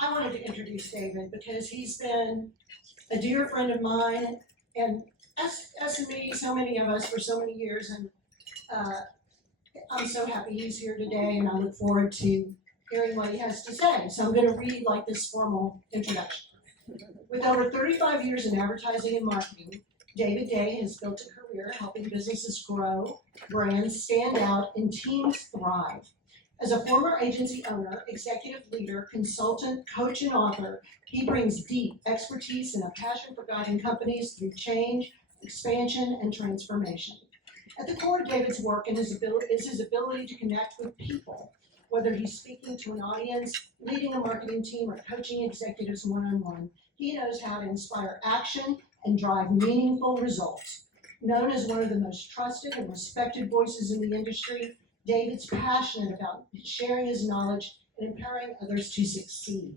I wanted to introduce David because he's been a dear friend of mine and SME, so many of us for so many years, and I'm so happy he's here today, and I look forward to hearing what he has to say. So I'm going to read like this formal introduction. With over 35 years in advertising and marketing, David Day has built a career helping businesses grow, brands stand out, and teams thrive. As a former agency owner, executive leader, consultant, coach, and author, he brings deep expertise and a passion for guiding companies through change, expansion, and transformation. At the core of David's work and is his ability to connect with people, whether he's speaking to an audience, leading a marketing team, or coaching executives one-on-one. He knows how to inspire action and drive meaningful results. Known as one of the most trusted and respected voices in the industry, David's passionate about sharing his knowledge and empowering others to succeed.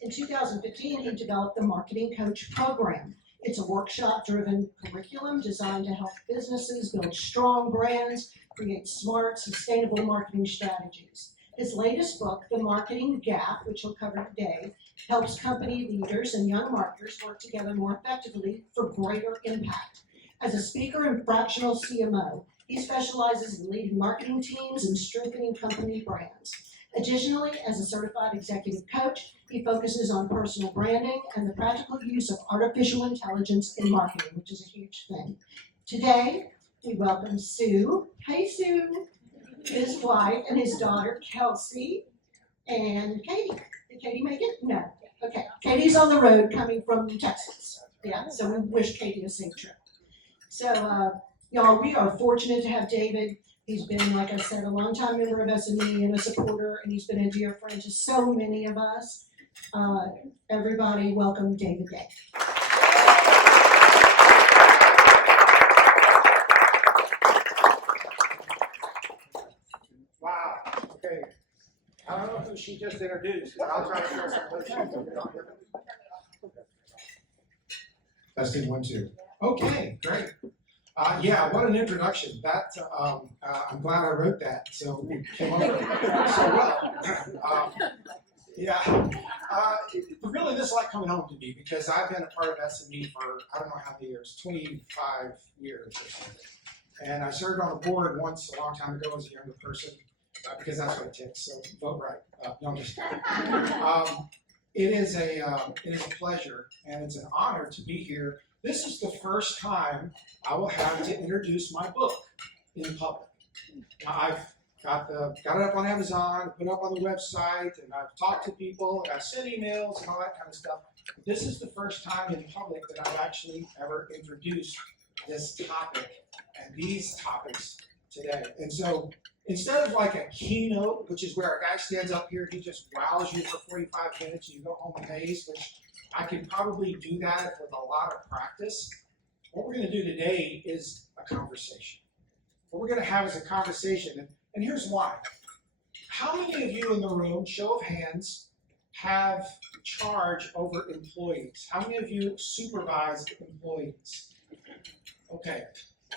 In 2015, he developed the Marketing Coach Program. It's a workshop-driven curriculum designed to help businesses build strong brands, create smart, sustainable marketing strategies. His latest book, The Marketing Gap, which he'll cover today, helps company leaders and young marketers work together more effectively for greater impact. As a speaker and fractional CMO, he specializes in leading marketing teams and strengthening company brands. Additionally, as a certified executive coach, he focuses on personal branding and the practical use of artificial intelligence in marketing, which is a huge thing. Today, we welcome Sue. Hey, Sue. His wife and his daughter, Kelsey, and Katie. Did Katie make it? No. Okay. Katie's on the road coming from Texas. Yeah, so we wish Katie a safe trip. So, y'all, we are fortunate to have David. He's been, like I said, a longtime member of SME and a supporter, and he's been a dear friend to so many of us. Everybody, welcome David Day. Wow. Okay. I don't know who she just introduced, but I'll try to share some of those. Testing 1, 2. Okay, great. Yeah, what an introduction. That I'm glad I wrote that. So it came over so well. Really, this is like coming home to me because I've been a part of SME for I don't know how many years, 25 years or something. And I served on a board once a long time ago as a younger person because that's what it takes. So vote right. No, I'm just kidding. It is a pleasure and it's an honor to be here. This is the first time I will have to introduce my book in public. Now, I've got it up on Amazon, put it up on the website, and I've talked to people, and I've sent emails and all that kind of stuff. This is the first time in public that I've actually ever introduced this topic and these topics today. And so instead of like a keynote, which is where a guy stands up here, he just wows you for 45 minutes and you go home amazed, which I could probably do that with a lot of practice. What we're going to do today is a conversation. What we're going to have is a conversation, and here's why. How many of you in the room, show of hands, have charge over employees? How many of you supervise employees? Okay,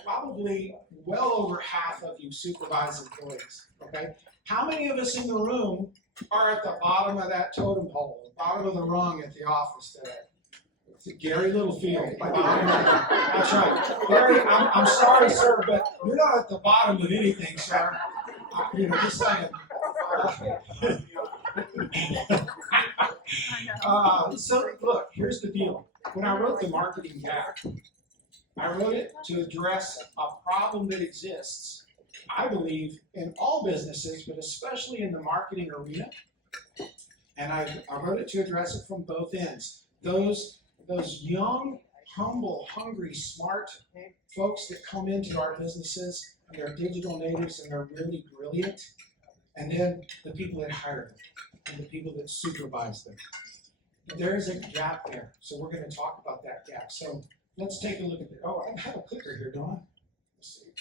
probably well over half of you supervise employees, okay? How many of us in the room are at the bottom of that totem pole, the bottom of the rung at the office today? It's Gary Littlefield. That's right. Gary, I'm sorry, sir, but you're not at the bottom of anything, sir. Just saying. So, look, here's the deal. When I wrote The Marketing Gap, I wrote it to address a problem that exists, I believe, in all businesses, but especially in the marketing arena. And I wrote it to address it from both ends. Those young, humble, hungry, smart folks that come into our businesses and they're digital natives and they're really brilliant, and then the people that hire them and the people that supervise them. There is a gap there, so we're going to talk about that gap. So let's take a look at it. Oh, I have a clicker here, don't I? Let's see.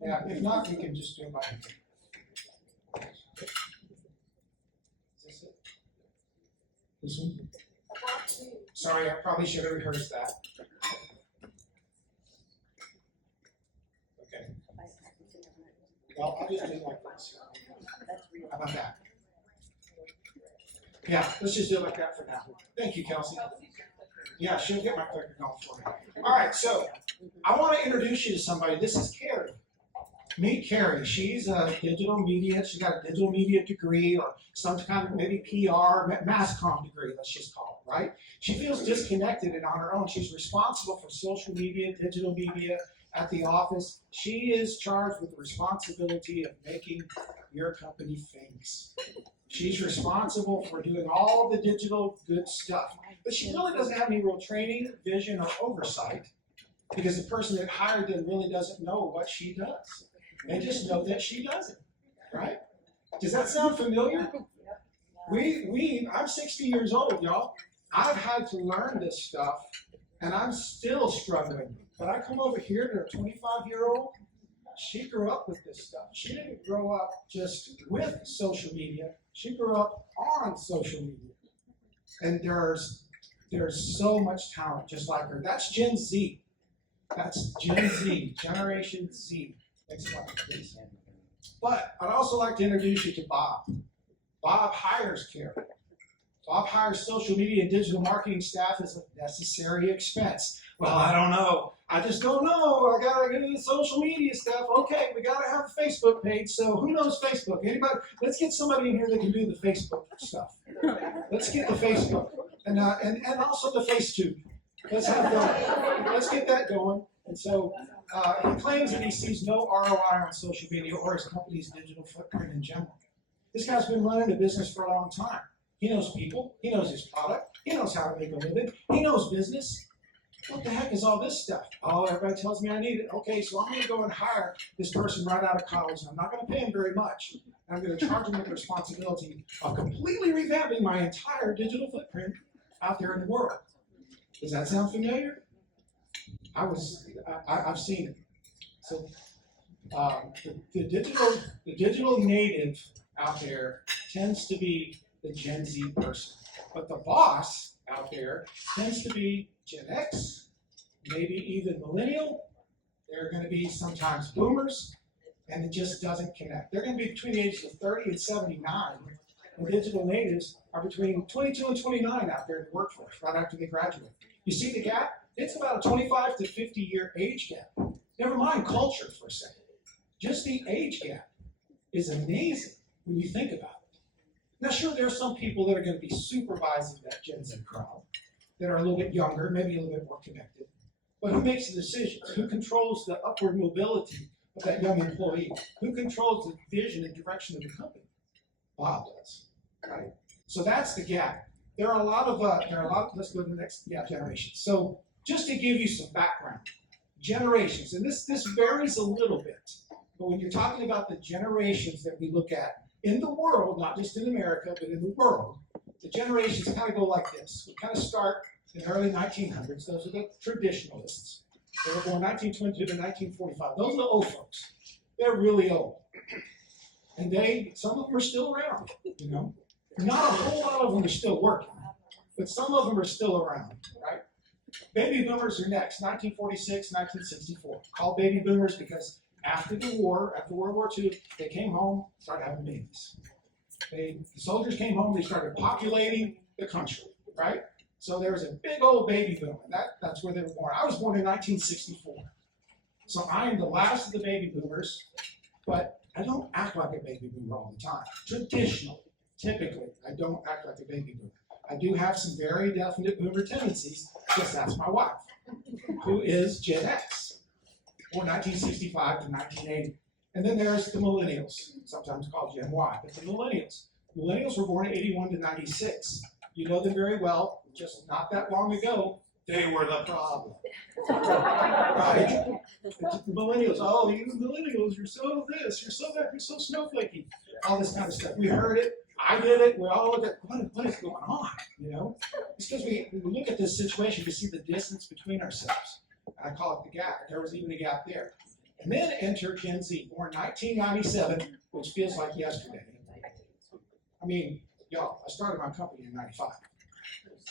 Yeah, if not, we can just do it by hand. Is this it? This one? Sorry, I probably should have rehearsed that. Okay. Well, I'll just do it like this. How about that? Yeah, let's just do it like that for now. Thank you, Kelsey. Yeah, she'll get my clicker going for me. All right, so I want to introduce you to somebody. This is Carrie. Meet Carrie. She's a digital media. She's got a digital media degree or some kind of maybe PR, mass comm degree, let's just call it, right? She feels disconnected and on her own. She's responsible for social media, digital media at the office. She is charged with the responsibility of making your company famous. She's responsible for doing all the digital good stuff. But she really doesn't have any real training, vision, or oversight because the person that hired them really doesn't know what she does. They just know that she does it, right? Does that sound familiar? I'm 60 years old, y'all. I've had to learn this stuff, and I'm still struggling. But I come over here to a 25-year-old. She grew up with this stuff. She didn't grow up just with social media. She grew up on social media. And there's so much talent just like her. That's Gen Z. That's Gen Z, Generation Z. Next slide, please. But I'd also like to introduce you to Bob. Bob hires Carrie. Bob hires social media and digital marketing staff as a necessary expense. Well, I don't know. I just don't know. I gotta do the social media stuff. Okay, we gotta have a Facebook page. So who knows Facebook? Anybody? Let's get somebody in here that can do the Facebook stuff. Let's get the Facebook and also the FaceTube. Let's get that going. And so he claims that he sees no ROI on social media or his company's digital footprint in general. This guy's been running a business for a long time. He knows people. He knows his product. He knows how to make a living. He knows business. What the heck is all this stuff? Oh, everybody tells me I need it. Okay, so I'm going to go and hire this person right out of college. I'm not going to pay him very much. I'm going to charge him with the responsibility of completely revamping my entire digital footprint out there in the world. Does that sound familiar? I've seen it. So the digital native out there tends to be the Gen Z person, but the boss out there tends to be Gen X, maybe even millennial. They're going to be sometimes boomers, and it just doesn't connect. They're going to be between the ages of 30 and 79. And digital natives are between 22 and 29 out there in the workforce right after they graduate. You see the gap? It's about a 25 to 50-year age gap. Never mind culture for a second. Just the age gap is amazing when you think about it. Now, sure, there are some people that are going to be supervising that Gen Z crowd that are a little bit younger, maybe a little bit more connected. But who makes the decisions? Who controls the upward mobility of that young employee? Who controls the vision and direction of the company? Bob does, right? So that's the gap. There are a lot of, let's go to the next, generation. So just to give you some background, generations, and this varies a little bit, but when you're talking about the generations that we look at in the world, not just in America, but in the world, the generations kind of go like this. We kind of start in the early 1900s. Those are the traditionalists. They were born 1922 to 1945. Those are the old folks. They're really old. And some of them are still around, you know. Not a whole lot of them are still working, but some of them are still around, right? Baby boomers are next, 1946, 1964. Called baby boomers because after the war, after World War II, they came home, started having babies. The soldiers came home, they started populating the country, right? So there was a big old baby boom, and that's where they were born. I was born in 1964. So I am the last of the baby boomers, but I don't act like a baby boomer all the time. Traditionally, typically, I don't act like a baby boomer. I do have some very definite boomer tendencies, because that's my wife, who is Gen X, born 1965 to 1980. And then there's the millennials, sometimes called Gen Y, but the millennials. Millennials were born in 81 to 96. You know them very well, just not that long ago, they were the problem. Right? The millennials, oh, you millennials, you're so this, you're so that, you're so snowflakey, all this kind of stuff. We heard it, I did it, we all look at, what is going on, you know? It's because we look at this situation, we see the distance between ourselves. I call it the gap. There was even a gap there. And then enter Gen Z, born 1997, which feels like yesterday. I mean, y'all, I started my company in 95.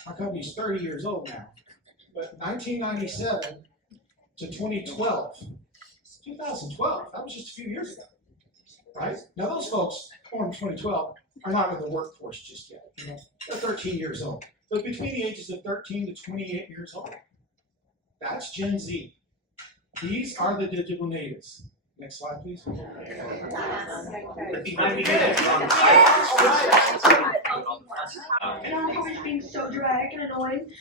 My company's 30 years old now. But 1997 to 2012, that was just a few years ago. right? Now those folks born in 2012 are not in the workforce just yet. You know, they're 13 years old. But between the ages of 13 to 28 years old, that's Gen Z. These are the digital natives. Next slide, please. Behind me, And I'm probably being so dramatic and annoying,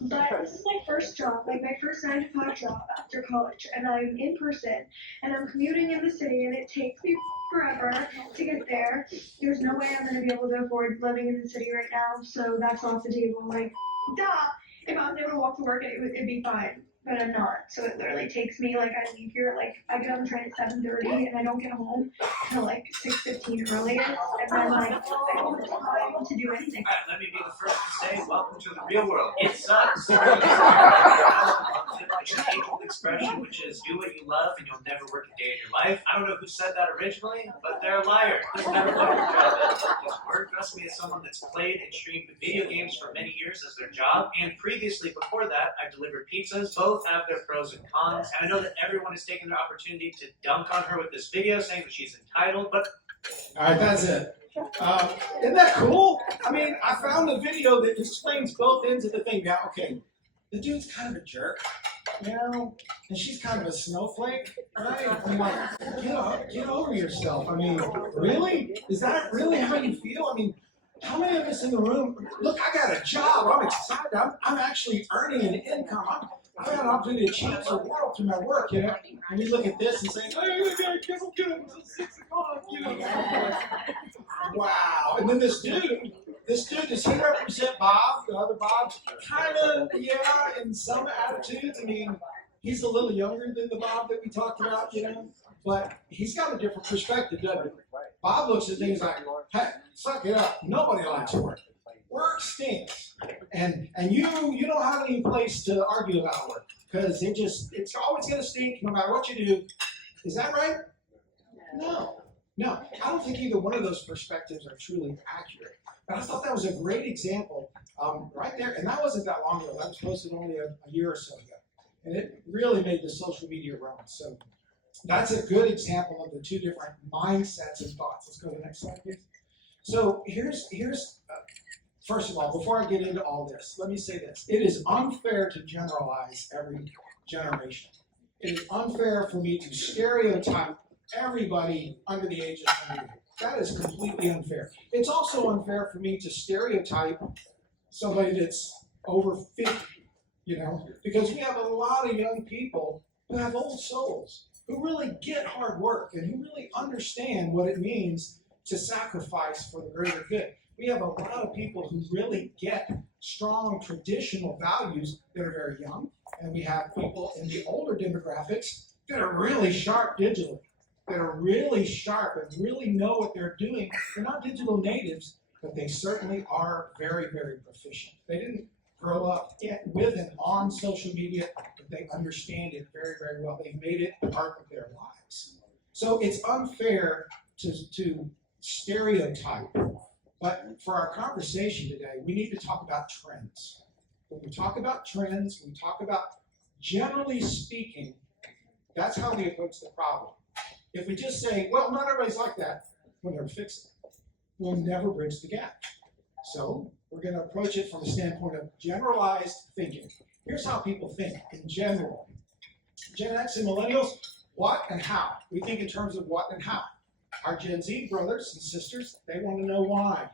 but this is my first job, like my first 9 to 5 job after college, and I'm in person, and I'm commuting in the city, and it takes me forever to get there. There's no way I'm gonna be able to afford living in the city right now, so that's off the table. Like, duh! If I was able to walk to work, it'd be fine. But I'm not, so it literally takes me, like, I leave here, like, I get on the train at 7:30, and I don't get home until, like, 6:15 earliest, and then, like, I don't have time to do anything. Alright, let me be the first to say, welcome to the real world. It sucks. It's an ancient expression, which is do what you love and you'll never work a day in your life. I don't know who said that originally, but they're a liar. Doesn't matter what your job is. Just work. Trust me, as someone that's played and streamed video games for many years as their job, and previously before that, I've delivered pizzas. Both have their pros and cons, and I know that everyone is taking their opportunity to dunk on her with this video, saying that she's entitled, but All right, that's it. Isn't that cool? I mean, I found a video that explains both ends of the thing. Now, okay, the dude's kind of a jerk, you know, and she's kind of a snowflake, right? I'm like, get over yourself. I mean, really? Is that really how you feel? I mean, how many of us in the room, look, I got a job, I'm excited, I'm actually earning an income, I've got an opportunity to change the world through my work, you know? And we look at this and say, hey, I guess I'm good until 6 o'clock, you know? Wow. And then this dude, does he represent Bob, the other Bob? Kind of, yeah, in some attitudes. I mean, he's a little younger than the Bob that we talked about, you know? But he's got a different perspective, doesn't he? Bob looks at things like, hey, suck it up. Nobody likes work. Work stinks. And you don't have any place to argue about work because it's always going to stink no matter what you do. Is that right? No. I don't think either one of those perspectives are truly accurate. But I thought that was a great example right there. And that wasn't that long ago. That was posted only a year or so ago. And it really made the social media round. So that's a good example of the two different mindsets and thoughts. Let's go to the next slide, please. So here's first of all, before I get into all this, let me say this. It is unfair to generalize every generation. It is unfair for me to stereotype everybody under the age of 20. That is completely unfair. It's also unfair for me to stereotype somebody that's over 50, you know, because we have a lot of young people who have old souls, who really get hard work and who really understand what it means to sacrifice for the greater good. We have a lot of people who really get strong traditional values that are very young, and we have people in the older demographics that are really sharp digitally, that are really sharp and really know what they're doing. They're not digital natives, but they certainly are very, very proficient. They didn't grow up with and on social media, but they understand it very, very well. They've made it part of their lives. So it's unfair to stereotype. But for our conversation today, we need to talk about trends. When we talk about trends, we talk about, generally speaking, that's how we approach the problem. If we just say, well, not everybody's like that, we'll never fix it. We'll never bridge the gap. So we're going to approach it from the standpoint of generalized thinking. Here's how people think in general. Gen X and millennials, what and how. We think in terms of what and how. Our Gen Z brothers and sisters, they want to know why.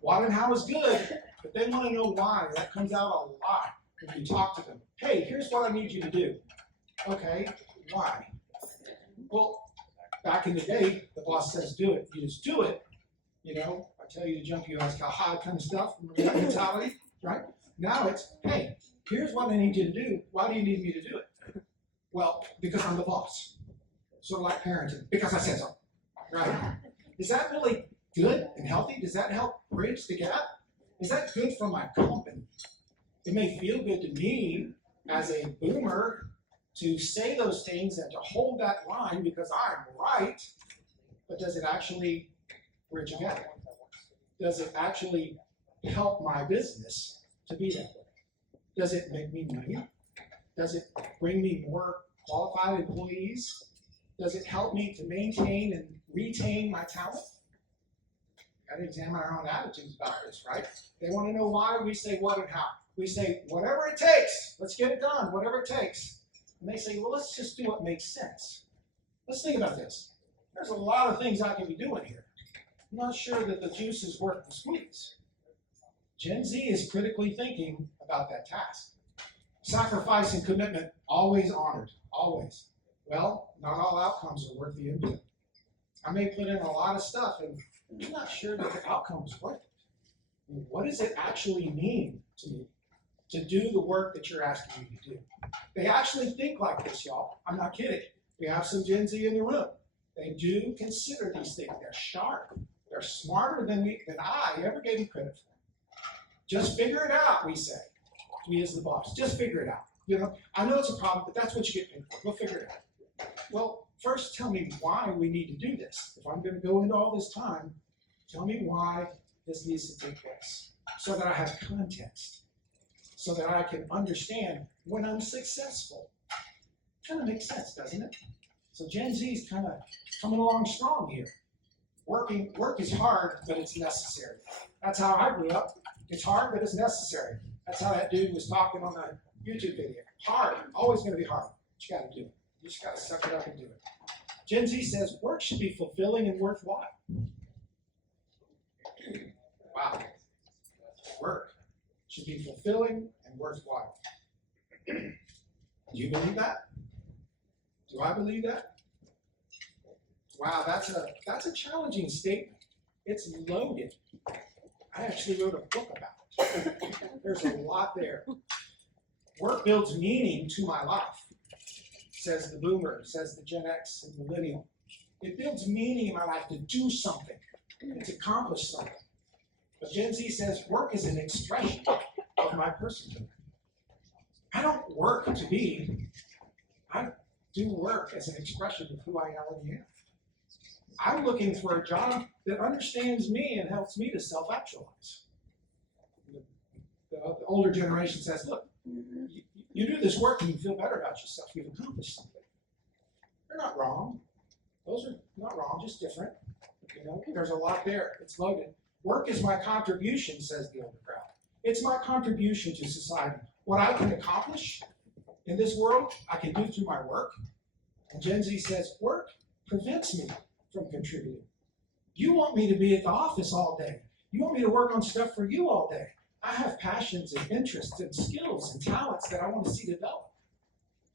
What and how is good, but they want to know why. That comes out a lot if you talk to them. Hey, here's what I need you to do. Okay, why? Well, back in the day, the boss says do it. You just do it. You know, I tell you to jump, you ask how high kind of stuff, mentality, right? Now it's, hey, here's what I need you to do. Why do you need me to do it? Well, because I'm the boss. Sort of like parenting, because I said so. Right? Is that really good and healthy? Does that help bridge the gap? Is that good for my company? It may feel good to me as a boomer to say those things and to hold that line because I'm right, but does it actually bridge a gap? Does it actually help my business to be that way? Does it make me money? Does it bring me more qualified employees? Does it help me to maintain and retain my talent? Got to examine our own attitudes about this, right? They want to know why, we say what and how. We say, whatever it takes, let's get it done, whatever it takes. And they say, well, let's just do what makes sense. Let's think about this. There's a lot of things I can be doing here. I'm not sure that the juice is worth the squeeze. Gen Z is critically thinking about that task. Sacrifice and commitment, always honored, always. Well, not all outcomes are worth the input. I may put in a lot of stuff, and I'm not sure that the outcome is worth it. What does it actually mean to me to do the work that you're asking me to do? They actually think like this, y'all. I'm not kidding. We have some Gen Z in the room. They do consider these things. They're sharp. They're smarter than I ever gave them credit for. Just figure it out, we say. We as the boss. Just figure it out. You know, I know it's a problem, but that's what you get paid for. We'll figure it out. Well, first tell me why we need to do this. If I'm going to go into all this time, tell me why this needs to take place, so that I have context, so that I can understand when I'm successful. Kind of makes sense, doesn't it? So Gen Z is kind of coming along strong here. Work is hard, but it's necessary. That's how I grew up. It's hard, but it's necessary. That's how that dude was talking on the YouTube video. Hard, always going to be hard. But you got to do it. You just got to suck it up and do it. Gen Z says work should be fulfilling and worthwhile. Wow. Work should be fulfilling and worthwhile. Do you believe that? Do I believe that? Wow, that's a challenging statement. It's loaded. I actually wrote a book about it. There's a lot there. Work builds meaning to my life, says the boomer, says the Gen X and millennial. It builds meaning in my life to do something, to accomplish something. But Gen Z says work is an expression of my personhood. I don't work to be, I do work as an expression of who I already am. I'm looking for a job that understands me and helps me to self-actualize. The older generation says, look, you do this work and you feel better about yourself. You've accomplished something. They're not wrong. Those are not wrong, just different. You know, there's a lot there. It's loaded. Work is my contribution, says the older crowd. It's my contribution to society. What I can accomplish in this world, I can do through my work. And Gen Z says, work prevents me from contributing. You want me to be at the office all day. You want me to work on stuff for you all day. I have passions and interests and skills and talents that I want to see develop.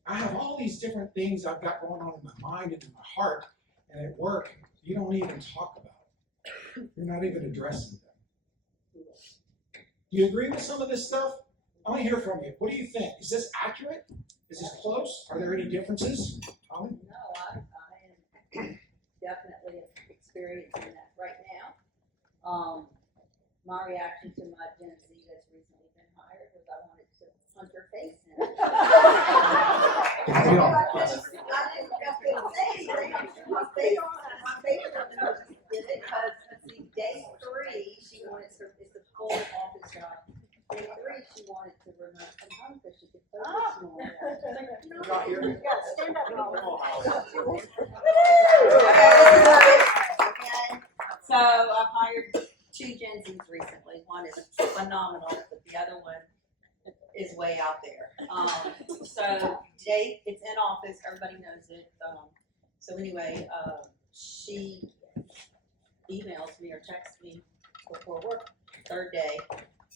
I have all these different things I've got going on in my mind and in my heart, and at work, you don't even talk about it. You're not even addressing them. Do you agree with some of this stuff? I want to hear from you. What do you think? Is this accurate? Is this close? Are there any differences? Holly? No, I am definitely experiencing that right now. My reaction to my Gen Z that's recently been hired was I wanted to punch her face in. I couldn't say anything. My face wasn't noticing it because day 3 she wanted to, it's a full office job. Day 3 she wanted to remote from home because she could focus more. Yeah, stand up and all. So I've hired 2 Gen Zs recently. One is phenomenal, but the other one is way out there. So Jake, it's in office. Everybody knows it. So anyway, she emails me or texts me before work, 3rd day.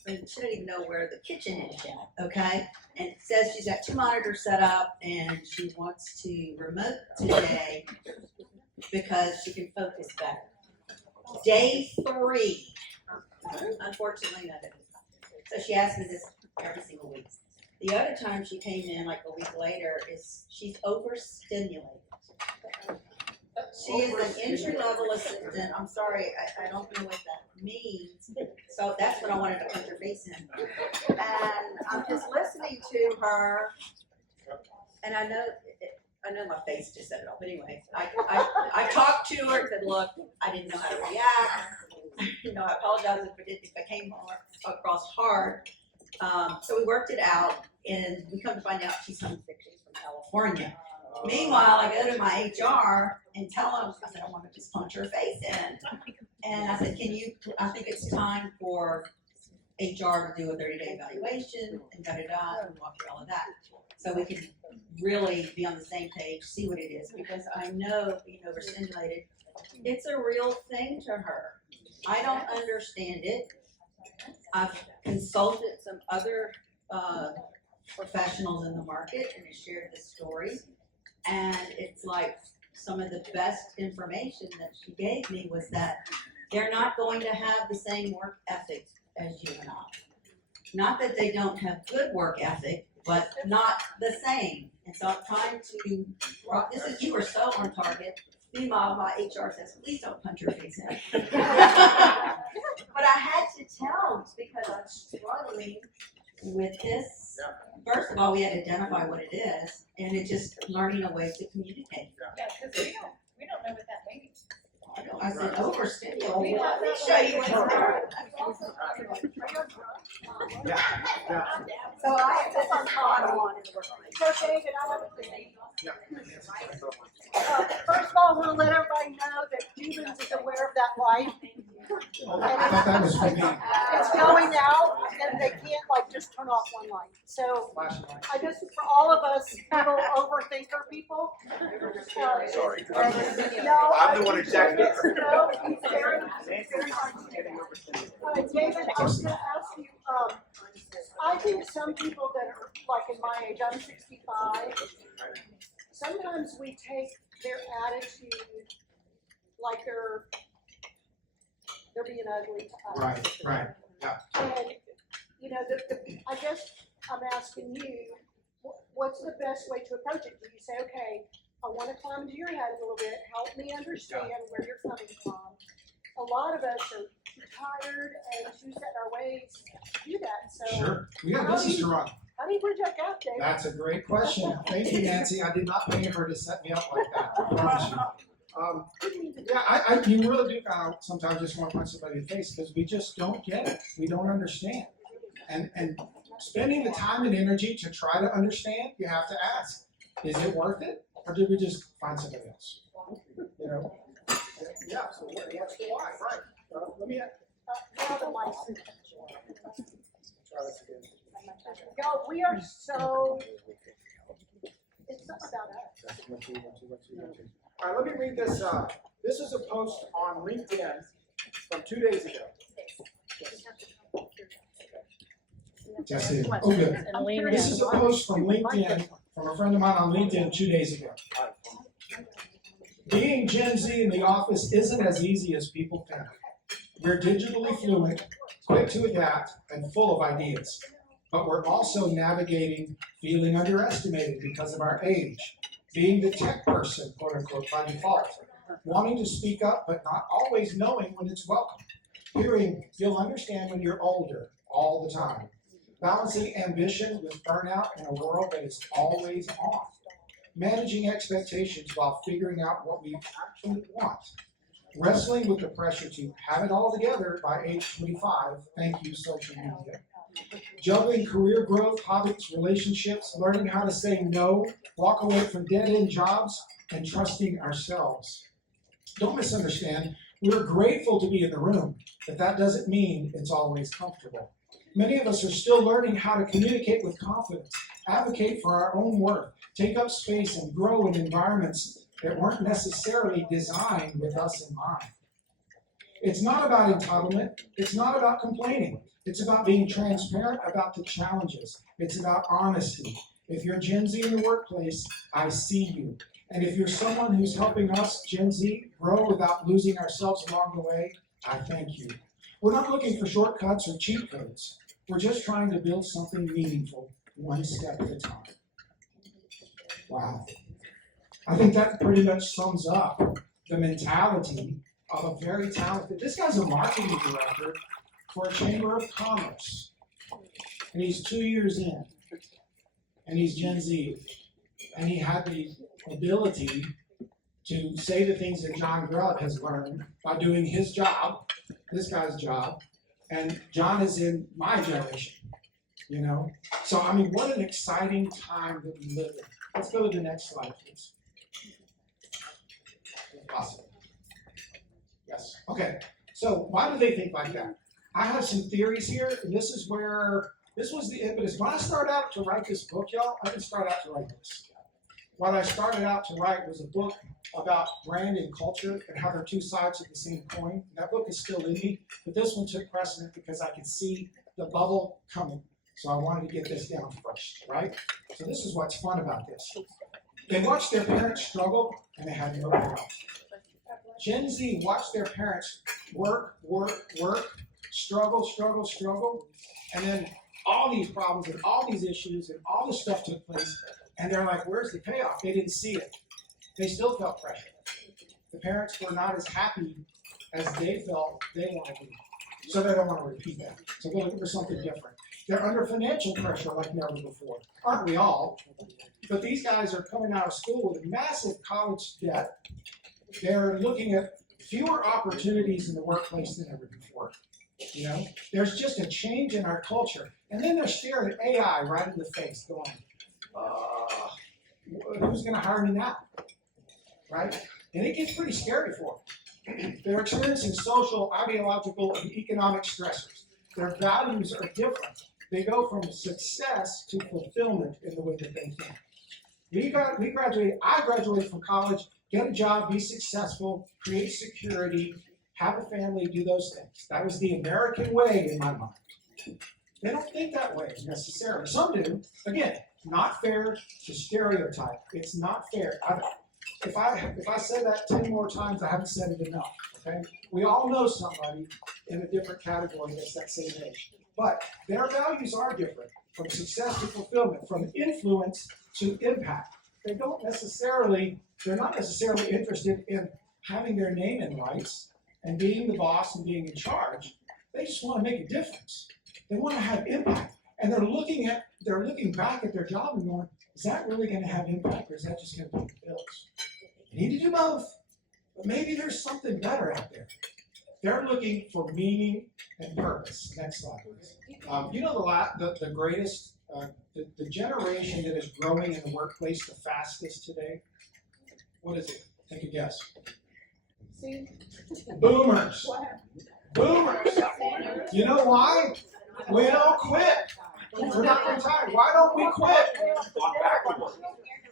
And she didn't even know where the kitchen is yet, okay? And it says she's got 2 monitors set up and she wants to remote today because she can focus better. Day 3, unfortunately, no. So she asks me this every single week. The other time she came in, like a week later, is she's overstimulated. She is an entry-level assistant. I'm sorry, I don't know what that means. So that's what I wanted to punch her face in. And I'm just listening to her, and I know my face just said it all. But anyway, I talked to her and said, look, I didn't know how to react. You know, I apologize if I came across hard. So we worked it out, and we come to find out she's homesick. She's from California. Meanwhile, I go to my HR and tell them, I said, I want to just punch her face in. And I said, I think it's time for HR to do a 30-day evaluation and da-da-da, and walk through all of that. So we can really be on the same page, see what it is, because I know being overstimulated, it's a real thing to her. I don't understand it. I've consulted some other professionals in the market and they shared this story. And it's like some of the best information that she gave me was that they're not going to have the same work ethic as you and I. Not that they don't have good work ethic, but not the same. And so I'm trying to, you were so on target. Meanwhile, my HR says, please don't punch your face in. But I had to tell because I'm struggling with this. First of all, we had to identify what it is, and it's just learning a way to communicate. Yeah, because we don't know what that means. I said overstimulated. Let me show you what's there. Yeah. So this is on in the workplace. So David, I have a thing. Yeah. First of all, I want to let everybody know that Jubins is aware of that light. I thought that was for me. It's going out and they can't like just turn off one light. So Flashing light. I just, for all of us little overthinker people. Sorry. No, I'm the one executive. No, he's very hard to do. David, I was gonna ask you, I think some people that are like in my age, I'm 65, sometimes we take their attitude like they're being ugly to us. Right. And, you know, I guess I'm asking you, what's the best way to approach it? Do you say, okay, I want to climb into your head a little bit, help me understand where you're coming from? A lot of us are too tired and too set in our ways to do that. So Sure. We got business to run. how do you bridge that gap, Dave? That's a great question. Thank you, Nancy. I did not pay her to set me up like that. I promise you. You really do kind of sometimes just want to punch somebody in the face because we just don't get it. We don't understand. And spending the time and energy to try to understand, you have to ask, is it worth it? Or did we just find somebody else? You know? Yeah, so what's the why? Right. Let me Now the license. try this again. Y'all, we are so, it's not about us. All right, let me read this. This is a post on LinkedIn from 2 days ago. Yes, it is. Oh, good. This is a post from LinkedIn, from a friend of mine on LinkedIn 2 days ago. Being Gen Z in the office isn't as easy as people think. We're digitally fluent, quick to adapt, and full of ideas. But we're also navigating feeling underestimated because of our age, being the tech person, quote unquote, by default, wanting to speak up but not always knowing when it's welcome, hearing you'll understand when you're older all the time, balancing ambition with burnout in a world that is always on, managing expectations while figuring out what we actually want, wrestling with the pressure to have it all together by age 25, thank you social media, juggling career growth, hobbies, relationships, learning how to say no, walk away from dead-end jobs, and trusting ourselves. Don't misunderstand, we're grateful to be in the room, but that doesn't mean it's always comfortable. Many of us are still learning how to communicate with confidence, advocate for our own worth, take up space and grow in environments that weren't necessarily designed with us in mind. It's not about entitlement, it's not about complaining. It's about being transparent about the challenges. It's about honesty. If you're Gen Z in the workplace, I see you. And if you're someone who's helping us, Gen Z, grow without losing ourselves along the way, I thank you. We're not looking for shortcuts or cheat codes. We're just trying to build something meaningful, one step at a time. Wow. I think that pretty much sums up the mentality of a very talented, this guy's a marketing director for a chamber of commerce. And he's 2 years in. And he's Gen Z. And he had the ability to say the things that John Grubb has learned by doing his job, this guy's job. And John is in my generation, you know? So, I mean, what an exciting time that we live in. Let's go to the next slide, please. If possible. Yes, okay. So why do they think like that? I have some theories here, and this was the impetus. When I started out to write this book, y'all, I didn't start out to write this. What I started out to write was a book about brand and culture and how they're two sides of the same coin. That book is still in me, but this one took precedent because I could see the bubble coming. So I wanted to get this down first, right? So this is what's fun about this. They watched their parents struggle and they had no help. Gen Z watched their parents work, struggle, and then all these problems and all these issues and all this stuff took place, and they're like, where's the payoff? They didn't see it. They still felt pressure. The parents were not as happy as they felt they wanted to be. So they don't want to repeat that. So they're looking for something different. They're under financial pressure like never before. Aren't we all? But these guys are coming out of school with massive college debt. They're looking at fewer opportunities in the workplace than ever before. You know, there's just a change in our culture. And then they're staring at AI right in the face, going, who's going to hire me now? Right? And it gets pretty scary for them. They're experiencing social, ideological, and economic stressors. Their values are different. They go from success to fulfillment in the way that they think. I graduated from college, get a job, be successful, create security, have a family, do those things. That was the American way in my mind. They don't think that way necessarily. Some do. Again, not fair to stereotype. It's not fair. If I said that 10 more times, I haven't said it enough. Okay? We all know somebody in a different category that's that same age. But their values are different, from success to fulfillment, from influence to impact. They're not necessarily interested in having their name in lights and being the boss and being in charge. They just want to make a difference. They want to have impact. And they're looking back at their job and going, is that really going to have impact, or is that just going to pay the bills? You need to do both. But maybe there's something better out there. They're looking for meaning and purpose. Next slide, please. You know the greatest, the generation that is growing in the workplace the fastest today? What is it? Take a guess. See? Boomers. Boomers. You know why? We don't quit. We're not retired. Why don't we quit?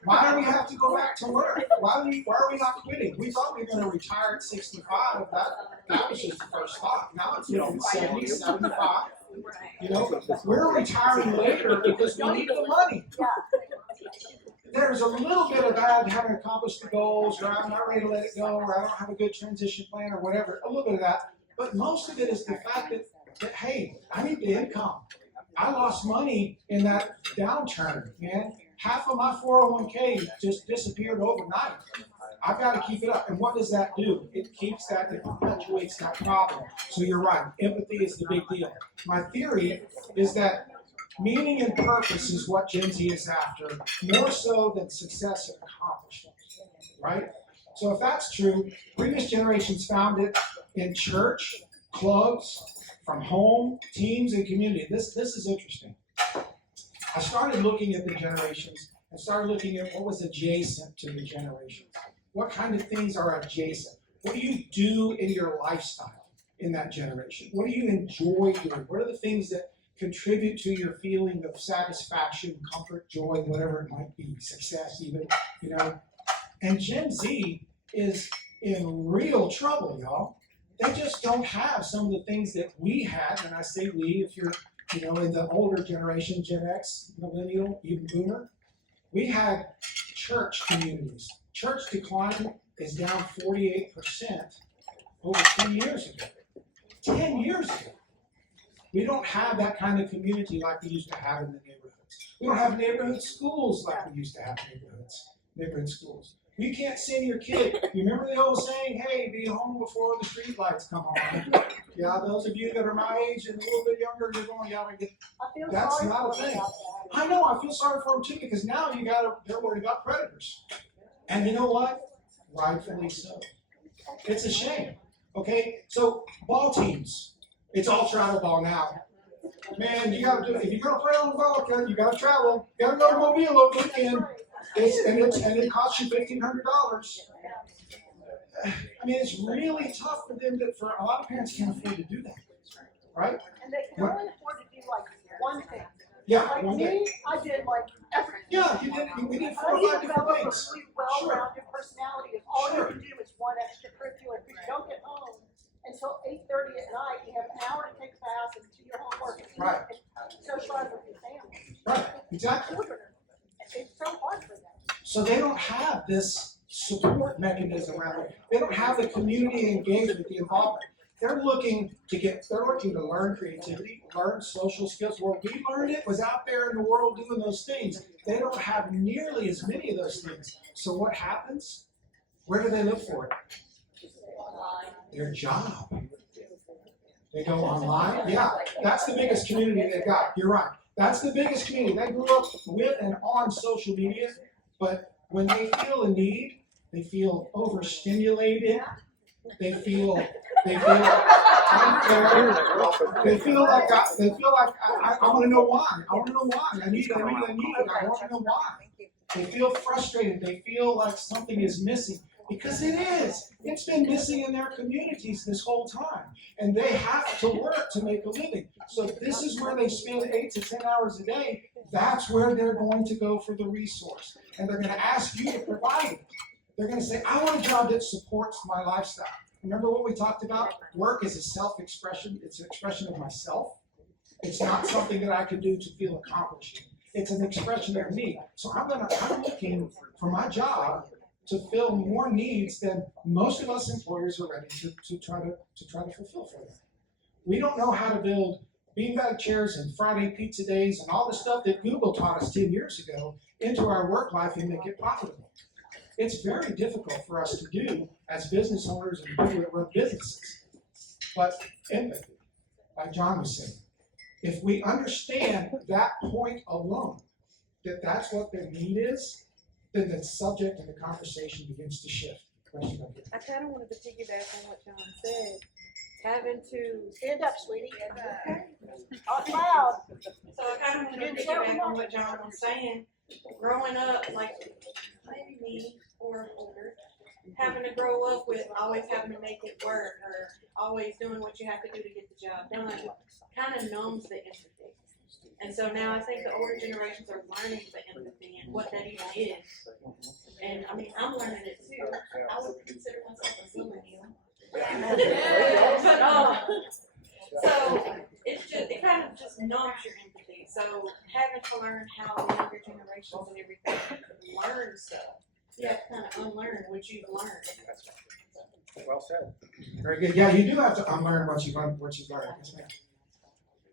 Why do we have to go back to work? Why are we not quitting? We thought we were going to retire at 65. That was just the first thought. Now it's 70, 75. We're retiring later because we need the money. There's a little bit of that, having accomplished the goals, or I'm not ready to let it go, or I don't have a good transition plan, or whatever. A little bit of that. But most of it is the fact that hey, I need the income. I lost money in that downturn, man. Half of my 401k just disappeared overnight. I've got to keep it up. And what does that do? It perpetuates that problem. So you're right. Empathy is the big deal. My theory is that meaning and purpose is what Gen Z is after, more so than success and accomplishment, right? So if that's true, previous generations found it in church, clubs, from home, teams, and community. This is interesting. I started looking at the generations and started looking at what was adjacent to the generations. What kind of things are adjacent? What do you do in your lifestyle in that generation? What do you enjoy doing? What are the things that contribute to your feeling of satisfaction, comfort, joy, whatever it might be, success even, And Gen Z is in real trouble, y'all. They just don't have some of the things that we had, and I say we, if you're in the older generation, Gen X, millennial, even boomer, we had church communities. Church decline is down 48% over 10 years ago. 10 years ago. We don't have that kind of community like we used to have in the neighborhoods. We don't have neighborhood schools like we used to have neighborhood schools. You can't send your kid. You remember the old saying, hey, be home before the street lights come on. Yeah, those of you that are my age and a little bit younger, you're going, that's not a thing. I know, I feel sorry for them too, because now they're worried about predators. And you know what? Rightfully so. It's a shame. Okay, so ball teams. It's all travel ball now. Man, you gotta do it. If you're gonna play on the ball, you gotta travel. You gotta go to Mobile over the weekend. And it costs you $1,500. I mean, it's really tough for them for a lot of parents can't afford to do that, right? And they can only afford to do like one thing. Yeah, Like one day. me, I did like everything. Yeah, we did 4 or 5 I need to different develop a things. really well-rounded personality. If all Sure. you can do is one extracurricular, if you don't get home until 8:30 at night, you have an hour to take a bath and do your homework and Right. socialize with your family. Right, exactly. Children are, it's so hard for them. So they don't have this support mechanism around it. They don't have the community engagement, the involvement. They're looking to learn creativity, learn social skills. Where we learned it was out there in the world doing those things. They don't have nearly as many of those things. So what happens? Where do they look for it? Their job. They go online. Yeah, that's the biggest community they've got. You're right. That's the biggest community. They grew up with and on social media, but when they feel a need, they feel overstimulated. They feel unfair. They feel like I want to know why. I want to know why. I need. I want to know why. They feel frustrated. They feel like something is missing. Because it is. It's been missing in their communities this whole time. And they have to work to make a living. So this is where they spend 8 to 10 hours a day. That's where they're going to go for the resource. And they're going to ask you to provide it. They're going to say, I want a job that supports my lifestyle. Remember what we talked about? Work is a self-expression. It's an expression of myself. It's not something that I can do to feel accomplished. It's an expression of me. So I'm looking for my job to fill more needs than most of us employers are ready to try to fulfill for them. We don't know how to build beanbag chairs and Friday pizza days and all the stuff that Google taught us 10 years ago into our work life and make it profitable. It's very difficult for us to do as business owners and people that run businesses. But empathy, like John was saying, if we understand that point alone, that that's what their need is, then the subject and the conversation begins to shift. Question over here. I kind of wanted to piggyback on what John said. Having to Stand up, sweetie. Out loud. So I kind of want to piggyback on what John was saying. Growing up, like maybe me or older, having to grow up with always having to make it work or always doing what you have to do to get the job done, kind of numbs the empathy. And so now I think the older generations are learning the empathy and what that even is. And I mean, I'm learning it too. I would consider myself a millennial. So it kind of just numbs your empathy. So having to learn how the younger generations and everything learn stuff, you have to kind of unlearn what you've learned. Well said. Very good. Yeah, you do have to unlearn what you've learned. Yes, ma'am.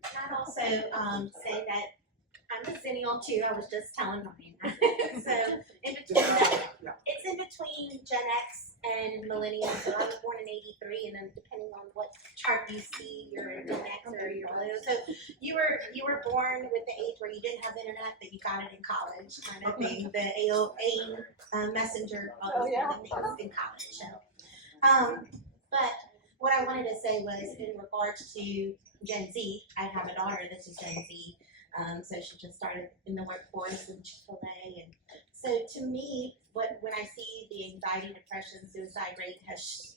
I'd also say that I'm a millennial too. I was just telling Ryan. So it's in between Gen X and millennials. So I was born in '83, and then depending on what chart you see, you're a Gen X or you're millennial. So you were born with the age where you didn't have internet, but you got it in college, kind of thing. The AIM messenger, all those kind of things in college. So, but what I wanted to say was in regards to Gen Z. I have a daughter that's a Gen Z, so she just started in the workforce in Chick-fil-A, and so to me, when I see the anxiety, depression, suicide rate has